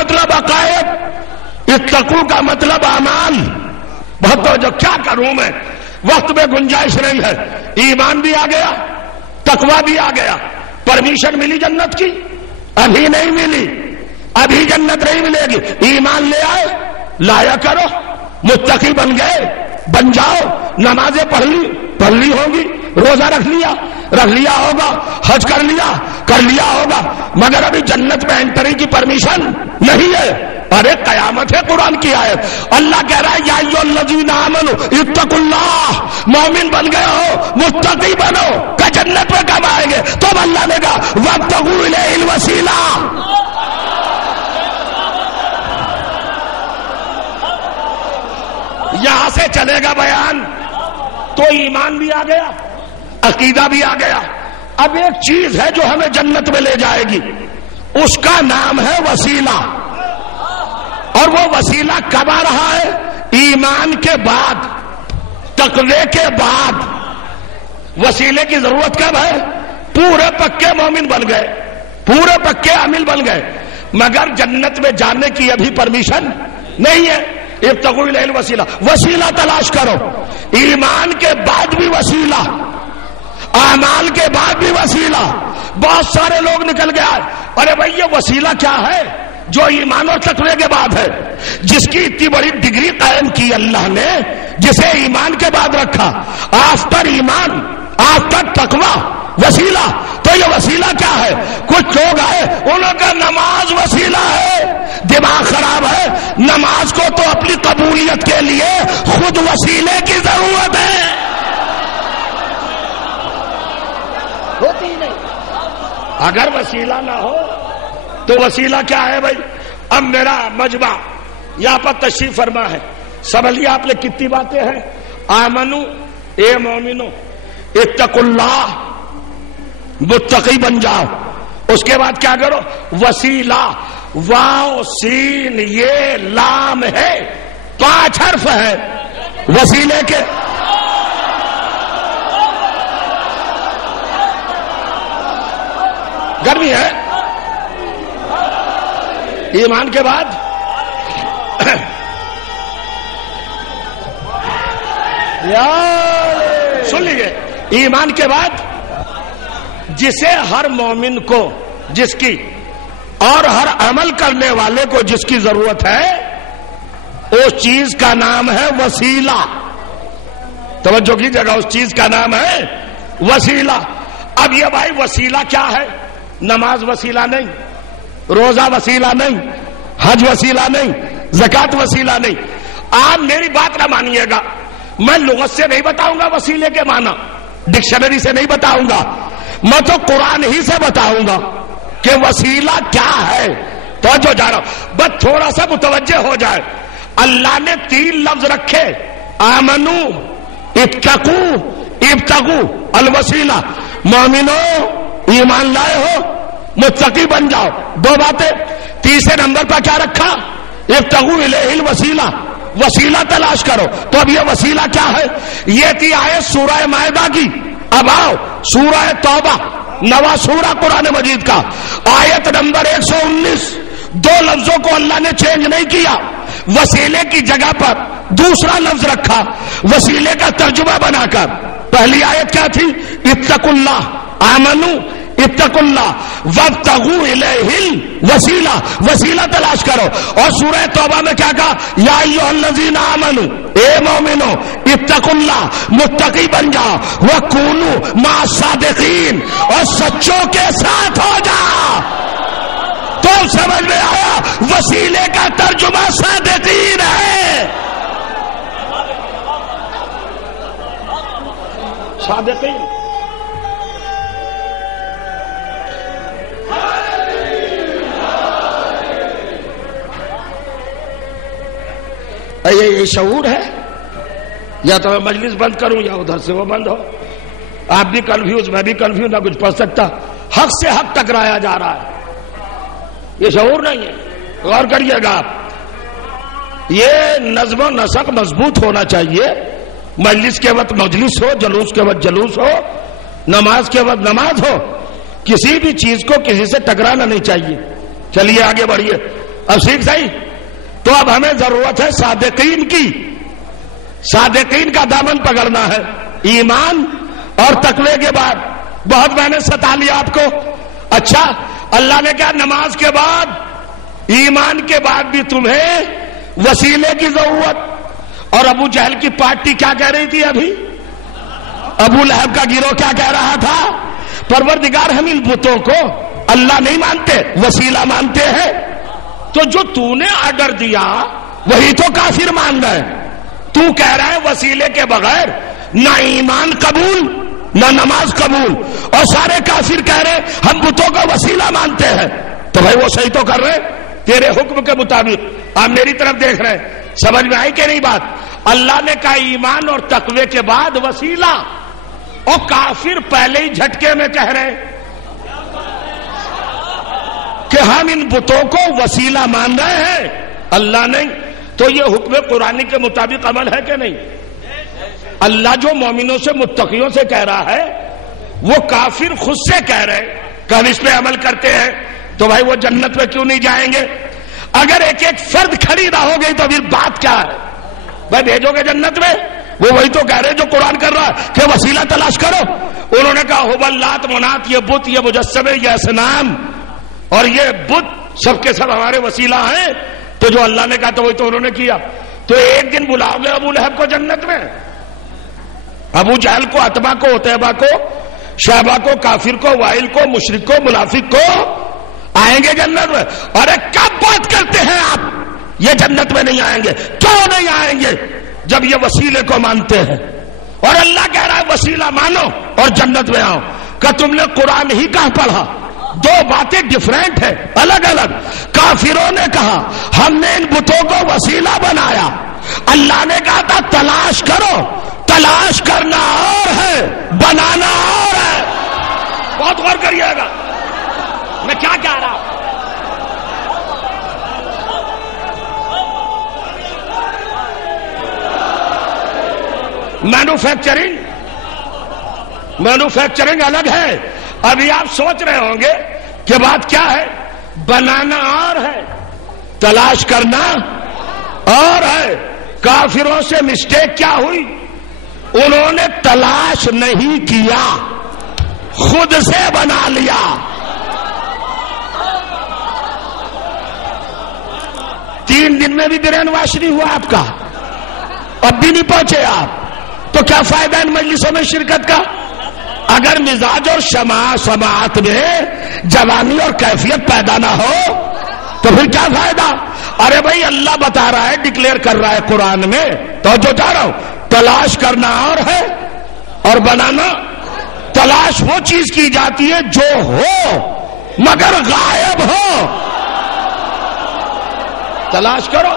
مطلب عقائد، اتقو کا مطلب اعمال. بہت توجہ. کیا کروں میں، وقت میں گنجائش نہیں ہے. ایمان بھی آ گیا، تقوی بھی آ گیا. پرمیشن ملی جنت کی؟ ابھی نہیں ملی، ابھی جنت نہیں ملے گی. ایمان لے آئے، لایا کرو، متقی بن گئے، بن جاؤ. نمازیں پڑھ لی ہوگی، روزہ رکھ لیا ہوگا، حج کر لیا ہوگا، مگر ابھی جنت میں انٹری کی پرمیشن نہیں ہے. ارے قیامت ہے. قرآن کی آیت. اللہ کہہ رہا ہے یا ایھا الذین آمنوا اتقوا اللہ. مومن بن گئے ہو، متقی بنو کہ جنت میں کب آئیں گے؟ تو اللہ نے کہا وابتغوا الیہ الوسیلہ. یہاں سے چلے گا بیان. تو ایمان بھی آ گیا، عقیدہ بھی آ گیا. اب ایک چیز ہے جو ہمیں جنت میں لے جائے گی، اس کا نام ہے وسیلہ. اور وہ وسیلہ کب آ رہا ہے؟ ایمان کے بعد، تقوی کے بعد. وسیلے کی ضرورت کب ہے؟ پورے پکے مومن بن گئے، پورے پکے عامل بن گئے، مگر جنت میں جانے کی ابھی پرمیشن نہیں ہے. ابتغوا الیہ الوسیلہ. وسیلہ تلاش کرو. ایمان کے بعد بھی وسیلہ، اعمال کے بعد بھی وسیلہ. بہت سارے لوگ نکل گیا. ارے بھائی یہ وسیلہ کیا ہے جو ایمان اور تقوی کے بعد ہے؟ جس کی اتنی بڑی ڈگری قائم کی اللہ نے، جسے ایمان کے بعد رکھا. آفٹر ایمان، آفٹر تقوی وسیلہ. تو یہ وسیلہ کیا ہے؟ کچھ لوگ آئے، انہوں کا نماز وسیلہ ہے. دماغ خراب ہے. نماز کو تو اپنی قبولیت کے لیے خود وسیلے کی ضرورت ہے. ہوتی نہیں. اگر وسیلہ نہ ہو تو وسیلہ کیا ہے بھائی؟ اب میرا مجمع یہاں پر تشریف فرما ہے. سمجھ لیا آپ نے کتنی باتیں ہیں. آمنو، اے مومنو اتقوا اللہ، متقی بن جاؤ. اس کے بعد کیا کرو؟ وسیلہ. واو سین یہ لام ہے، 5 حرف ہے وسیلے کے. گرمی ہے. ایمان کے بعد سن لیجیے، ایمان کے بعد جسے ہر مومن کو، جس کی اور ہر عمل کرنے والے کو جس کی ضرورت ہے، اس چیز کا نام ہے وسیلہ. توجہ کیجیے گا، اس چیز کا نام ہے وسیلہ. اب یہ بھائی وسیلہ کیا ہے؟ نماز وسیلہ نہیں، روزہ وسیلہ نہیں، حج وسیلہ نہیں، زکات وسیلہ نہیں. آپ میری بات نہ مانیے گا. میں لغت سے نہیں بتاؤں گا وسیلے کے معنی، ڈکشنری سے نہیں بتاؤں گا، میں تو قرآن ہی سے بتاؤں گا کہ وسیلہ کیا ہے. تو جو جا رہا ہوں بس تھوڑا سا متوجہ ہو جائے. اللہ نے 3 لفظ رکھے، آمنو، اتقو، ابتغو الوسیلہ. مومنو ایمان لائے ہو، متقی بن جاؤ. 2 باتیں. تیسرے نمبر پر کیا رکھا؟ ابتغوا الیہ الوسیلہ، وسیلہ تلاش کرو. تو اب یہ وسیلہ کیا ہے؟ یہ تھی آیت سورہ مائدہ کی. اب آؤ سورہ توبہ، نواں سورہ قرآن مجید کا، آیت نمبر 119. 2 لفظوں کو اللہ نے چینج نہیں کیا. وسیلے کی جگہ پر دوسرا لفظ رکھا وسیلے کا ترجمہ بنا کر. پہلی آیت کیا تھی؟ اتقوا اللہ، آمنو اتقوا اللہ وابتغوا الیہ الوسیلہ، وسیلہ تلاش کرو. اور سورہ توبہ میں کیا کہا؟ یا ایھا الذین آمنوا، اے مومنو اتقوا اللہ، متقی بن جاؤ، وکونوا مع الصادقین، اور سچوں کے ساتھ ہو جاؤ. تو سمجھ میں آیا وسیلے کا ترجمہ صادقین ہے. صادقین یہ شعور ہے. یا تو میں مجلس بند کروں یا ادھر سے وہ بند ہو. آپ بھی کنفیوز، میں بھی کنفیوز، نہ کچھ پڑھ سکتا. حق سے حق ٹکرایا جا رہا ہے. یہ شعور نہیں ہے. غور کریے گا آپ. یہ نظم و نسق مضبوط ہونا چاہیے. مجلس کے وقت مجلس ہو، جلوس کے وقت جلوس ہو، نماز کے وقت نماز ہو. کسی بھی چیز کو کسی سے ٹکرانا نہیں چاہیے. چلیے آگے بڑھیے. اب سیکھ صحیح. تو اب ہمیں ضرورت ہے صادقین کی. صادقین کا دامن پکڑنا ہے ایمان اور تقوی کے بعد. بہت میں نے ستا لیا آپ کو. اچھا اللہ نے کہا نماز کے بعد ایمان کے بعد بھی تمہیں وسیلے کی ضرورت. اور ابو جہل کی پارٹی کیا کہہ رہی تھی ابھی؟ ابو لہب کا گروہ کیا کہہ رہا تھا؟ پروردگار ہم ان بتوں کو اللہ نہیں مانتے وسیلہ مانتے ہیں. تو جو تو نے آرڈر دیا وہی تو کافر مان رہے. تو کہہ رہا ہے وسیلے کے بغیر نہ ایمان قبول نہ نماز قبول, اور سارے کافر کہہ رہے ہم بتوں کو وسیلہ مانتے ہیں. تو بھائی وہ صحیح تو کر رہے تیرے حکم کے مطابق. آپ میری طرف دیکھ رہے ہیں, سمجھ میں آئی کہ نہیں بات؟ اللہ نے کہا ایمان اور تقوی کے بعد وسیلہ, اور کافر پہلے ہی جھٹکے میں کہہ رہے کہ ہم ان بتوں کو وسیلہ مان رہے ہیں اللہ نہیں. تو یہ حکم قرآنی کے مطابق عمل ہے کہ نہیں؟ اللہ جو مومنوں سے متقیوں سے کہہ رہا ہے وہ کافر خود سے کہہ رہے کہ ہم اس پہ عمل کرتے ہیں. تو بھائی وہ جنت میں کیوں نہیں جائیں گے؟ اگر ایک ایک فرد کھڑی نہ ہو گئی تو پھر بات کیا ہے؟ بھائی بھیجو گے جنت میں؟ وہ وہی تو کہہ رہے جو قرآن کر رہا ہے کہ وسیلہ تلاش کرو. انہوں نے کہا حبل لات منات, یہ بت یہ مجسمے یہ اصنام اور یہ بت سب کے سب ہمارے وسیلہ ہیں. تو جو اللہ نے کہا تو وہی تو انہوں نے کیا. تو ایک دن بلاؤ گے ابو لہب کو جنت میں؟ ابو جہل کو, عتبہ کو, عتیبہ کو, شیبہ کو, کافر کو, وائل کو, مشرک کو, منافق کو آئیں گے جنت میں. ارے کب بات کرتے ہیں آپ یہ جنت میں نہیں آئیں گے؟ کیوں نہیں آئیں گے جب یہ وسیلے کو مانتے ہیں؟ اور اللہ کہہ رہا ہے وسیلہ مانو اور جنت میں آؤ. کہ تم نے قرآن ہی کہاں پڑھا؟ دو باتیں ڈیفرنٹ ہیں, الگ الگ. کافروں نے کہا ہم نے ان بتوں کو وسیلہ بنایا, اللہ نے کہا تھا تلاش کرو. تلاش کرنا اور ہے, بنانا اور ہے. بہت غور کریے گا میں کیا کہہ رہا ہوں. مینوفیکچرنگ الگ ہے. ابھی آپ سوچ رہے ہوں گے کہ بات کیا ہے. بنانا اور ہے, تلاش کرنا اور ہے. کافروں سے مسٹیک کیا ہوئی؟ انہوں نے تلاش نہیں کیا, خود سے بنا لیا. تین دن میں بھی برین واش نہیں ہوا آپ کا, اب بھی نہیں پہنچے آپ. تو کیا فائدہ ان مجلسوں میں شرکت کا؟ اگر مزاج اور سماعت میں جوانی اور کیفیت پیدا نہ ہو تو پھر کیا فائدہ؟ ارے بھائی اللہ بتا رہا ہے, ڈکلیئر کر رہا ہے قرآن میں, تو جو چاہ رہا ہوں تلاش کرنا اور ہے اور بنانا. تلاش وہ چیز کی جاتی ہے جو ہو مگر غائب ہو. تلاش کرو.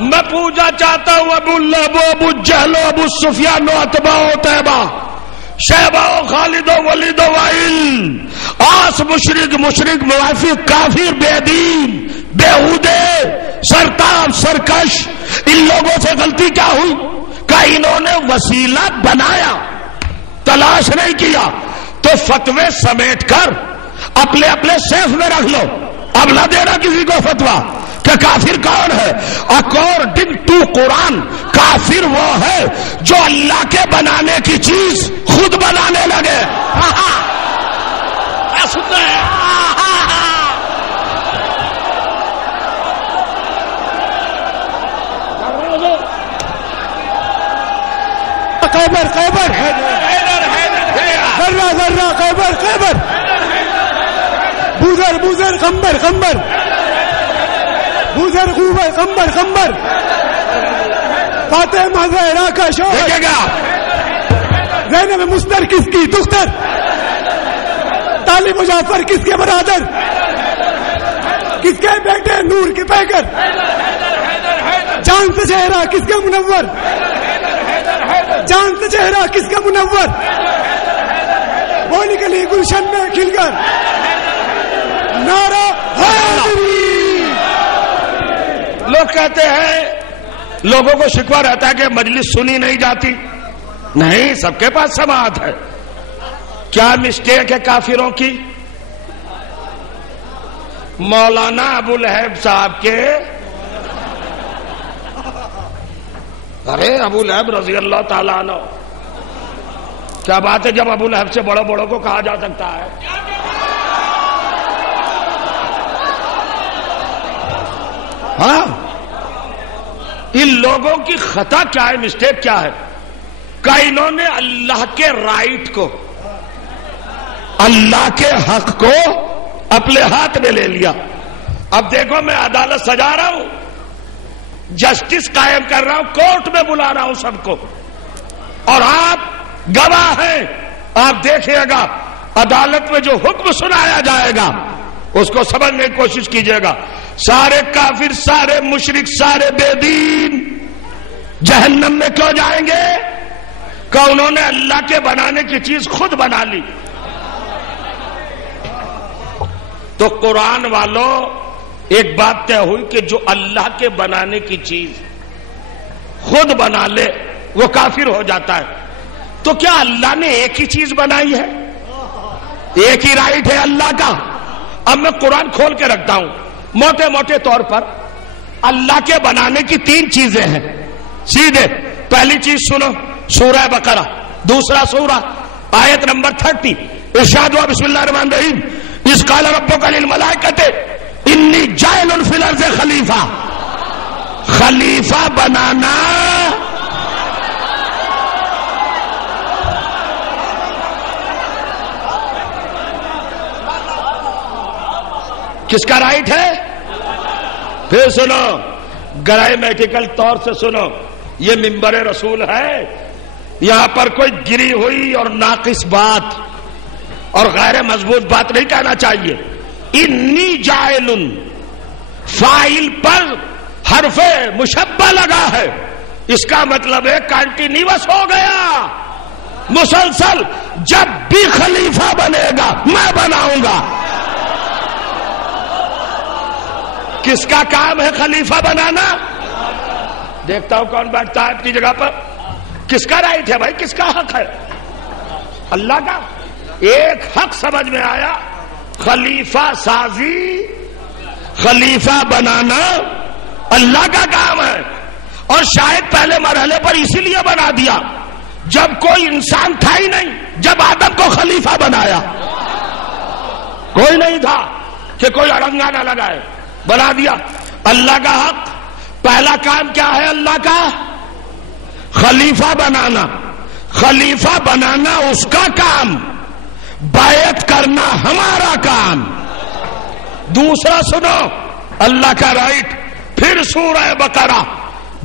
میں پوجا چاہتا ہوں ابو لہب, ابو جہل, ابو سفیان, عتبہ, عتیبہ, شیبہ, خالد, ولید, وائل, آس, مشرک, موافق, کافر, بے دین, بیہودے, سرتاب, سرکش. ان لوگوں سے غلطی کیا ہوئی کہ انہوں نے وسیلہ بنایا, تلاش نہیں کیا. تو فتوے سمیٹ کر اپنے اپنے سیف میں رکھ لو. اب نہ دینا کسی کو فتوا کہ کافر کون ہے. اکارڈنگ ٹو قرآن کافر وہ ہے جو اللہ کے بنانے کی چیز خود بنانے لگے. سنتے ہیں خیبر, خیبر, ذرہ ذرہ, خیبر, خیبر, بوزر, بوزر, خمبر, خمبر, بوزر, خوبر, خمبر, خمبر, فاطمہ زہرا کا شوہر, زینب مستر کس کی دختر, طالب جعفر کس کے برادر, کس کے بیٹے نور کے پیکر, چاند سے چہرہ کس کا منور, چاند سے چہرہ کس کا منور, وہ نکلی گلشن میں کھل کر نعرہ حیدری. لوگ کہتے ہیں, لوگوں کو شکوہ رہتا ہے کہ مجلس سنی نہیں جاتی. نہیں, سب کے پاس سماعت ہے. کیا مسٹیک ہے کافروں کی مولانا ابو لہب صاحب کے، ارے ابو لہب رضی اللہ تعالیٰ عنہ، کیا بات ہے جب ابو لہب سے بڑوں بڑوں کو کہا جا سکتا ہے؟ ہاں، ان لوگوں کی خطا کیا ہے، مسٹیک کیا ہے کہ انہوں نے اللہ کے رائٹ کو، اللہ کے حق کو اپنے ہاتھ میں لے لیا۔ اب دیکھو میں عدالت سجا رہا ہوں، جسٹس قائم کر رہا ہوں، کورٹ میں بلا رہا ہوں سب کو، اور آپ گواہ ہیں، آپ دیکھیے گا عدالت میں جو حکم سنایا جائے گا اس کو سمجھنے کی کوشش کیجیے گا۔ سارے کافر، سارے مشرک، سارے بے دین جہنم میں کیوں جائیں گے؟ کہ انہوں نے اللہ کے بنانے کی چیز خود بنا لی۔ تو قرآن والوں ایک بات طے ہوئی کہ جو اللہ کے بنانے کی چیز خود بنا لے وہ کافر ہو جاتا ہے۔ تو کیا اللہ نے ایک ہی چیز بنائی ہے؟ ایک ہی رائٹ ہے اللہ کا؟ اب میں قرآن کھول کے رکھتا ہوں، موٹے موٹے طور پر اللہ کے بنانے کی 3 چیزیں ہیں سیدھے۔ پہلی چیز سنو، سورہ بقرہ، دوسرا سورہ آیت نمبر 30، ارشاد ہوا بسم اللہ الرحمن الرحیم، اذ قال ربک للملائکۃ انی جاعل فی الارض خلیفہ۔ خلیفہ بنانا کس کا رائٹ ہے؟ پھر سنو، گرامیٹیکل طور سے سنو، یہ منبر رسول ہے، یہاں پر کوئی گری ہوئی اور ناقص بات اور غیر مضبوط بات نہیں کہنا چاہیے۔ انی جاعل، فاعل پر حرف مشبہ لگا ہے، اس کا مطلب ہے کنٹینیوس ہو گیا، مسلسل، جب بھی خلیفہ بنے گا میں بناؤں گا۔ کس کا کام ہے خلیفہ بنانا؟ دیکھتا ہوں کون بیٹھتا ہے اپنی جگہ پر۔ کس کا رائٹ ہے بھائی، کس کا حق ہے؟ اللہ کا۔ ایک حق سمجھ میں آیا، خلیفہ سازی، خلیفہ بنانا اللہ کا کام ہے، اور شاید پہلے مرحلے پر اسی لیے بنا دیا جب کوئی انسان تھا ہی نہیں، جب آدم کو خلیفہ بنایا کوئی نہیں تھا کہ کوئی اڑنگا نہ لگائے، بنا دیا۔ اللہ کا حق، پہلا کام کیا ہے اللہ کا؟ خلیفہ بنانا۔ خلیفہ بنانا اس کا کام، بیعت کرنا ہمارا کام۔ دوسرا سنو اللہ کا رائٹ، پھر سورہ بقرہ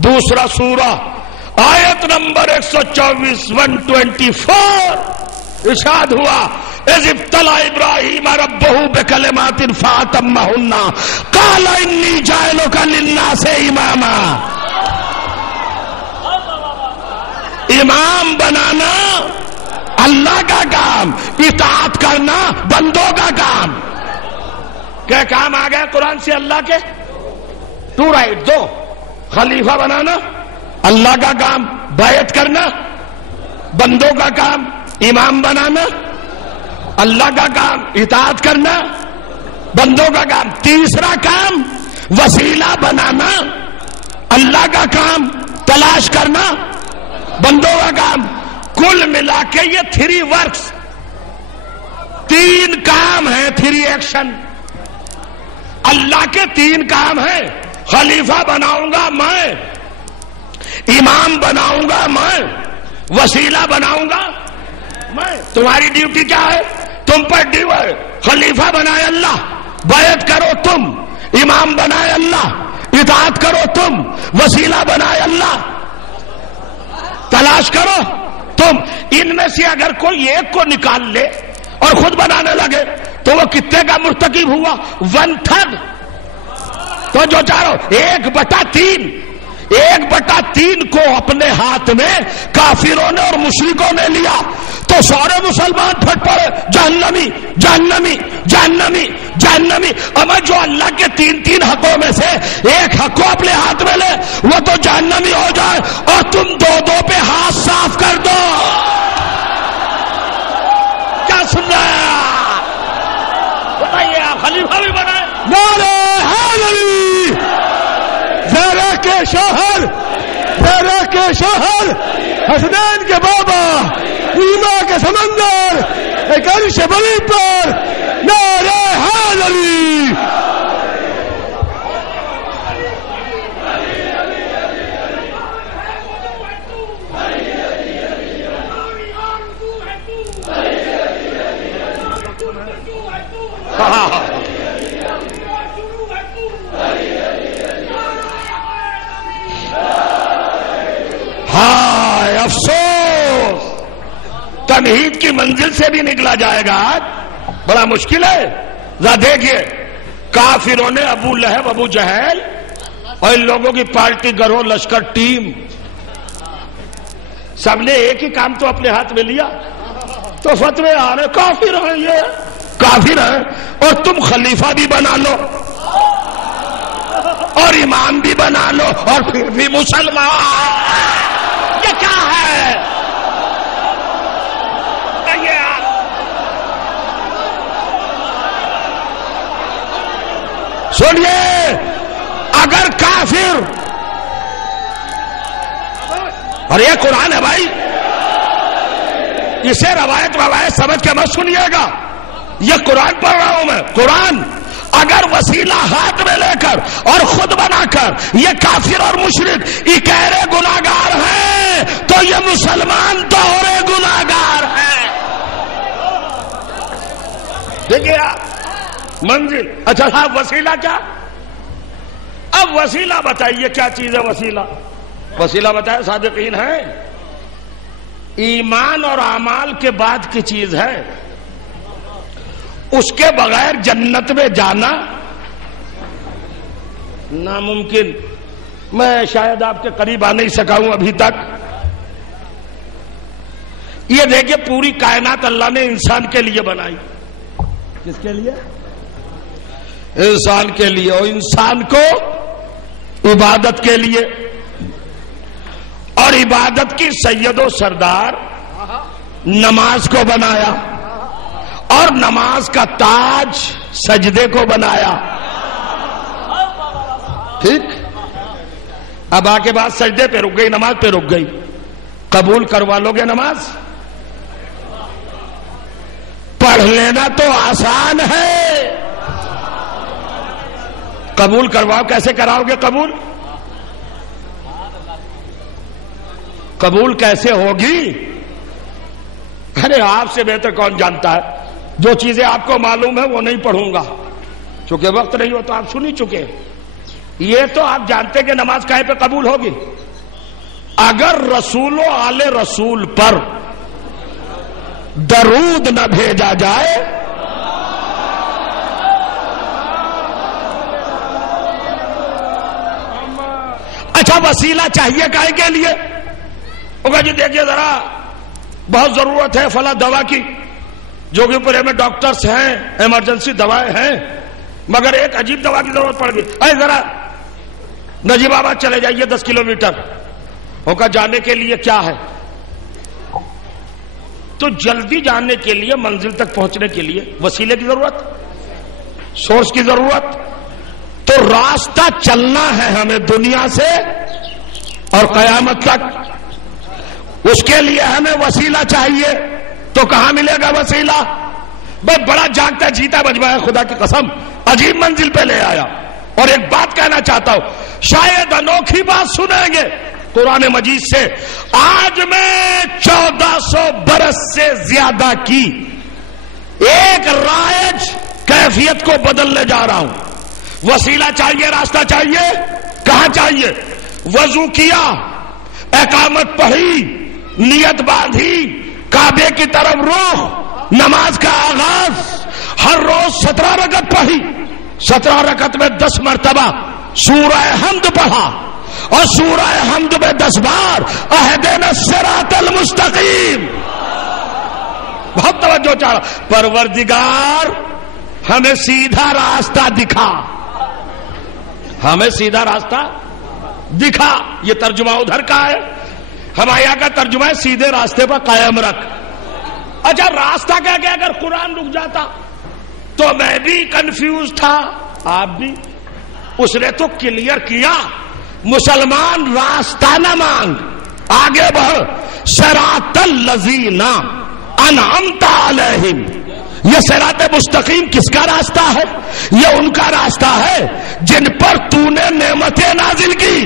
دوسرا سورہ آیت نمبر 124 124 ارشاد ہوا اذ ابتلى ابراہیم ربہ بکلمات فاتمہن قال انی جاعلک للناس اماما۔ امام بنانا اللہ کا کام، اطاعت کرنا بندوں کا کام۔ کیا کام آ گیا قرآن سے اللہ کے؟ 2 رائٹ، 2۔ خلیفہ بنانا اللہ کا کام، بیعت کرنا بندوں کا کام، امام بنانا اللہ کا کام، اطاعت کرنا بندوں کا کام۔ تیسرا کام وسیلہ بنانا اللہ کا کام، تلاش کرنا بندوں کا کام۔ کل ملا کے یہ 3 ورکس، 3 کام ہیں، 3 ایکشن۔ اللہ کے 3 کام ہیں، خلیفہ بناؤں گا میں، امام بناؤں گا میں، وسیلہ بناؤں گا میں۔ تمہاری ڈیوٹی کیا ہے؟ تم پر ڈیو ہے، خلیفہ بنائے اللہ، بیعت کرو تم، امام بنائے اللہ، اطاعت کرو تم، وسیلہ بنائے اللہ، تلاش کرو تم۔ ان میں سے اگر کوئی ایک کو نکال لے اور خود بنانے لگے تو وہ کتنے کا مرتکب ہوا؟ 1/3۔ تو جو چاروں 1/3، 1/3 کو اپنے ہاتھ میں کافروں نے اور مشرکوں نے لیا تو سارے مسلمان پھٹ پڑے، جہنمی جہنمی جہنمی جہنمی۔ اما جو اللہ کے 3 حقوں میں سے ایک حق کو اپنے ہاتھ میں لے وہ تو جہنمی ہو جائے، اور تم 2 پہ ہاتھ صاف کر دو۔ کیا سن رہے ہیں؟ بتائیے، آپ خلیفہ بھی بنائے، نعرہ حیدری، زہرا کے شوہر، زہرا کے شوہر، حسنین کے بابا، ایما کے سمندر، ایک عرش بلی پر نعرہ حیدری۔ ہائے افسوس، تمہید کی منزل سے بھی نکلا جائے گا آج، بڑا مشکل ہے۔ ذرا دیکھیے، کافروں نے ابو لہب، ابو جہل اور ان لوگوں کی پارٹی گروہ، لشکر، ٹیم، سب نے ایک ہی کام تو اپنے ہاتھ میں لیا، تو فتوے آ رہے کافر ہیں، یہ کافر ہیں، اور تم خلیفہ بھی بنا لو اور امام بھی بنا لو اور پھر بھی مسلمان۔ یہ کیا ہے؟ سنیے، اگر کافر، اور یہ قرآن ہے بھائی، اسے روایت سمجھ کے مت سنیے گا، یہ قرآن پڑھ رہا ہوں میں، قرآن۔ اگر وسیلہ ہاتھ میں لے کر اور خود بنا کر یہ کافر اور مشرک اکیرے گناہگار ہیں تو یہ مسلمان دوہرے گناہگار ہیں۔ دیکھیے آپ، منزل، اچھا صاحب وسیلہ کیا؟ اب وسیلہ بتائیے کیا چیز ہے وسیلہ؟ وسیلہ بتائے صادقین ہے، ایمان اور اعمال کے بعد کی چیز ہے، اس کے بغیر جنت میں جانا ناممکن۔ میں شاید آپ کے قریب آ نہیں سکا ہوں ابھی تک۔ یہ دیکھیے، پوری کائنات اللہ نے انسان کے لیے بنائی۔ کس کے لیے؟ انسان کے لیے، اور انسان کو عبادت کے لیے، اور عبادت کی سید و سردار نماز کو بنایا، اور نماز کا تاج سجدے کو بنایا۔ ٹھیک، اب آ کے بعد سجدے پہ رک گئی، نماز پہ رک گئی، قبول کروا لو گے نماز؟ پڑھ لینا تو آسان ہے، قبول کرواؤ کیسے کراؤ گے؟ قبول کیسے ہوگی؟ ارے آپ سے بہتر کون جانتا ہے؟ جو چیزیں آپ کو معلوم ہے وہ نہیں پڑھوں گا، چونکہ وقت نہیں ہو تو آپ سن ہی چکے۔ یہ تو آپ جانتے کہ نماز کہیں پہ قبول ہوگی؟ اگر رسول و آل رسول پر درود نہ بھیجا جائے اچھا وسیلہ چاہیے کائے کے لیے؟ ہوگا جی دیکھیے ذرا، بہت ضرورت ہے فلاں دوا کی، جوگی پورے میں ڈاکٹرز ہیں، ایمرجنسی دوائیں ہیں، مگر ایک عجیب دوا کی ضرورت پڑ گئی، اے ذرا نجیب آباد چلے جائیے 10 کلومیٹر۔ ہوگا جانے کے لیے کیا ہے؟ تو جلدی جانے کے لیے، منزل تک پہنچنے کے لیے وسیلے کی ضرورت، سورس کی ضرورت۔ تو راستہ چلنا ہے ہمیں دنیا سے اور قیامت تک، اس کے لیے ہمیں وسیلہ چاہیے۔ تو کہاں ملے گا وسیلہ؟ بہت بڑا جاگتا جیتا بجوا ہے، خدا کی قسم عجیب منزل پہ لے آیا۔ اور ایک بات کہنا چاہتا ہوں، شاید انوکھی بات سنیں گے قرآن مجید سے، آج میں 1400 برس سے زیادہ کی ایک رائج کیفیت کو بدلنے جا رہا ہوں۔ وسیلہ چاہیے، راستہ چاہیے، کہاں چاہیے؟ وضو کیا، اقامت پڑھی، نیت باندھی، کعبے کی طرف رخ، نماز کا آغاز، ہر روز 17 رکعت پڑھی، 17 رکعت میں 10 مرتبہ سورہ حمد پڑھا، اور سورہ حمد میں 10 بار اہدنا الصراط المستقیم۔ بہت توجہ چاہ رہا، پروردگار ہمیں سیدھا راستہ دکھا، ہمیں سیدھا راستہ دکھا۔ یہ ترجمہ ادھر کا ہے، ہمارے یہاں کا ترجمہ ہے سیدھے راستے پر قائم رکھ۔ اچھا راستہ کیا کہ اگر قرآن رک جاتا تو میں بھی کنفیوز تھا، آپ بھی. اس نے تو کلیئر کیا مسلمان راستہ نہ مانگ, آگے بڑھ. صراط الذین انعمت علیہم, یہ صراط مستقیم کس کا راستہ ہے؟ یہ ان کا راستہ ہے جن پر تو نے نعمتیں نازل کی.